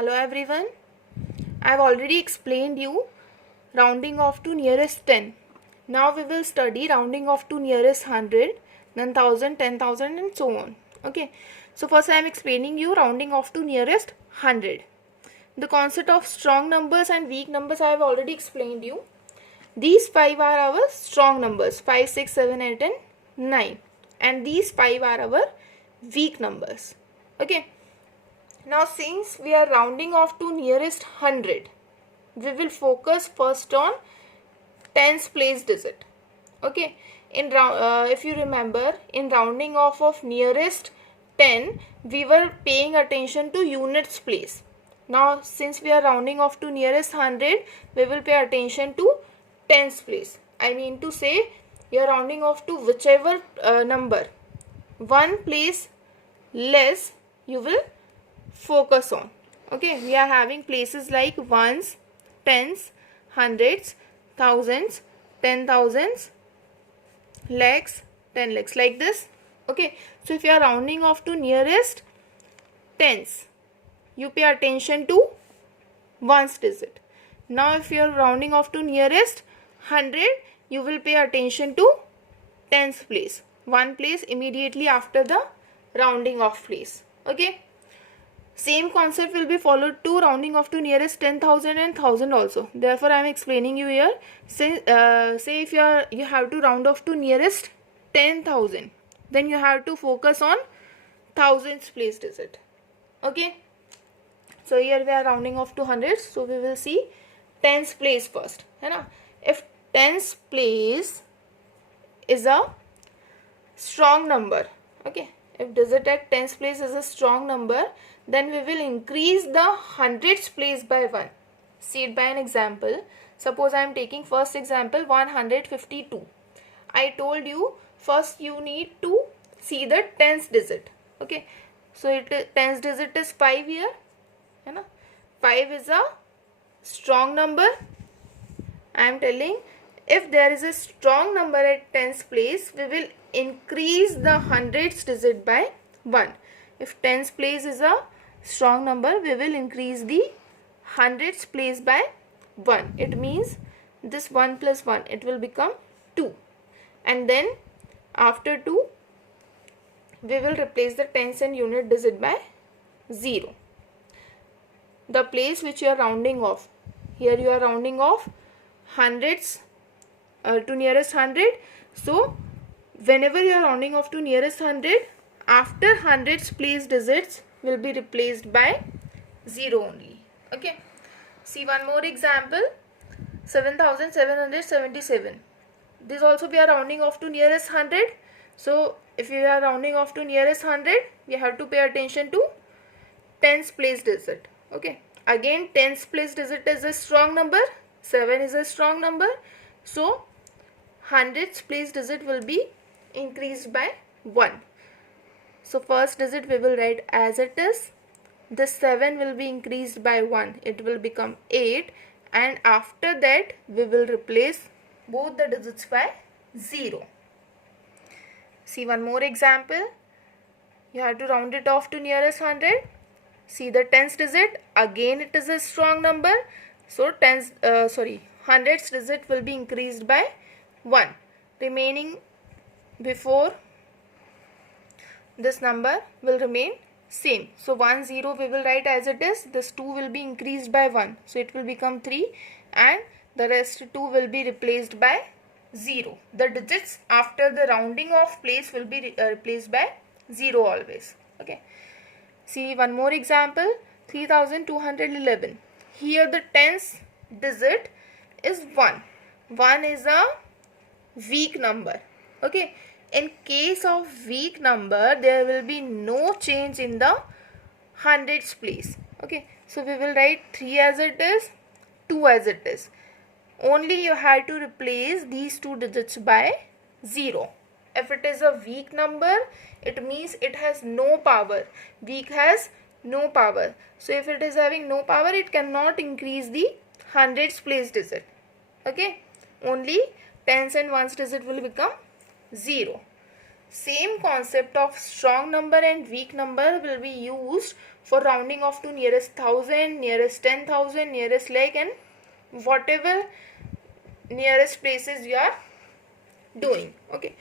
Hello everyone. I have already explained you rounding off to nearest 10. Now we will study rounding off to nearest 100, then 1000, 10,000 and so on. Okay. So first I am explaining you rounding off to nearest 100. The concept of strong numbers and weak numbers I have already explained you. These 5 are our strong numbers, 5, 6, 7, 8 and 9. And these 5 are our weak numbers. Okay. Now since we are rounding off to nearest 100, we will focus first on tens place digit. Okay, if you remember, in rounding off of nearest 10, we were paying attention to units place. Now since we are rounding off to nearest 100, we will pay attention to tens place. I mean to say, you are rounding off to whichever number, one place less you will focus on. Okay, we are having places like ones, tens, hundreds, thousands, 10,000s, lakhs, 10 lakhs, like this. Okay, so if you are rounding off to nearest tens, you pay attention to ones digit. Now if you are rounding off to nearest 100, you will pay attention to tens place, one place immediately after the rounding off place. Okay, same concept will be followed to rounding off to nearest 10,000 and 1,000 also. Therefore I am explaining you here. Say if you have to round off to nearest 10,000, then you have to focus on thousands place digit. Okay, so here we are rounding off to hundreds, so we will see tens place first, है ना? If tens place is a strong number, okay, if digit at tens place is a strong number, then we will increase the hundreds place by 1. See it by an example. Suppose I am taking first example 152. I told you first you need to see the tens digit. Okay, so tens digit is 5 here. 5 is a strong number. I am telling, if there is a strong number at tens place, we will increase the hundreds digit by 1. If tens place is a strong number, we will increase the hundreds place by 1. It means this 1 plus 1, it will become 2. And then after 2, we will replace the tens and unit digit by 0. The place which you are rounding off, here you are rounding off hundreds to nearest 100. So whenever you are rounding off to nearest 100, after hundreds place digits will be replaced by 0 only. Okay, see one more example, 7,777. This also we are rounding off to nearest 100. So if you are rounding off to nearest 100, we have to pay attention to tens place digit. Okay, again tens place digit is a strong number, 7 is a strong number, so hundreds place digit will be increased by 1. So first digit we will write as it is. The 7 will be increased by 1. It will become 8. And after that we will replace both the digits by 0. See one more example. You have to round it off to nearest 100. See the tens digit. Again it is a strong number. So hundreds digit will be increased by 1. Remaining before this number will remain same. So 1 0 we will write as it is. This 2 will be increased by 1. So it will become 3 and the rest 2 will be replaced by 0. The digits after the rounding off place will be replaced by 0 always. Okay. See one more example, 3,211. Here the tens digit is 1. 1 is a weak number. Okay. In case of weak number, there will be no change in the hundreds place. Okay, so we will write 3 as it is, 2 as it is. Only you have to replace these two digits by 0. If it is a weak number, it means it has no power. Weak has no power. So if it is having no power, it cannot increase the hundreds place digit. Okay, only tens and ones digit will become 0. Same concept of strong number and weak number will be used for rounding off to nearest 1000, nearest 10,000, nearest lakh, and whatever nearest places you are doing. Okay,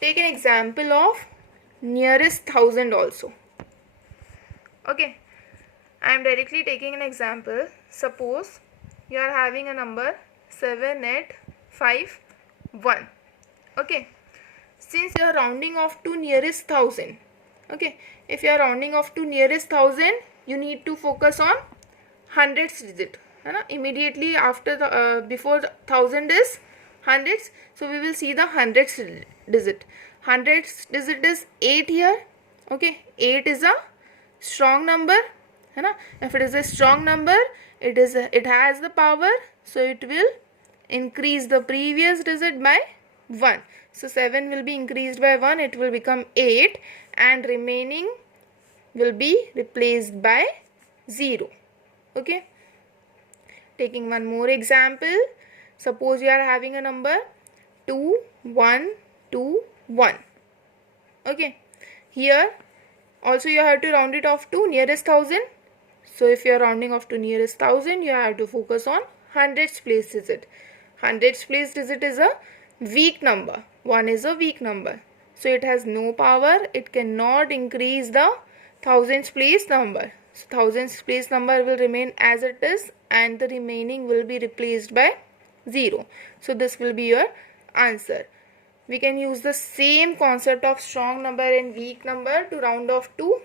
take an example of nearest 1000 also. Okay, I am directly taking an example. Suppose you are having a number 7851. Okay, since you are rounding off to nearest 1000, okay, if you are rounding off to nearest 1000, you need to focus on hundreds digit. Immediately after the before the 1000 is hundreds, so we will see the hundreds digit. Hundreds digit is 8 here. Okay, 8 is a strong number. If it is a strong number, it has the power, so it will increase the previous digit by 1. So 7 will be increased by 1, it will become 8, and remaining will be replaced by 0. Okay, taking one more example. Suppose you are having a number 2121. Okay, here also you have to round it off to nearest 1000. So if you are rounding off to nearest 1000, you have to focus on hundreds place digit. Hundreds place digit is a weak number. 1 is a weak number, so it has no power. It cannot increase the thousands place number. So thousands place number will remain as it is, and the remaining will be replaced by 0. So this will be your answer. We can use the same concept of strong number and weak number to round off to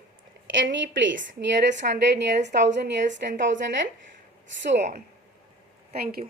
any place, nearest 100, nearest 1000, nearest 10,000, and so on. Thank you.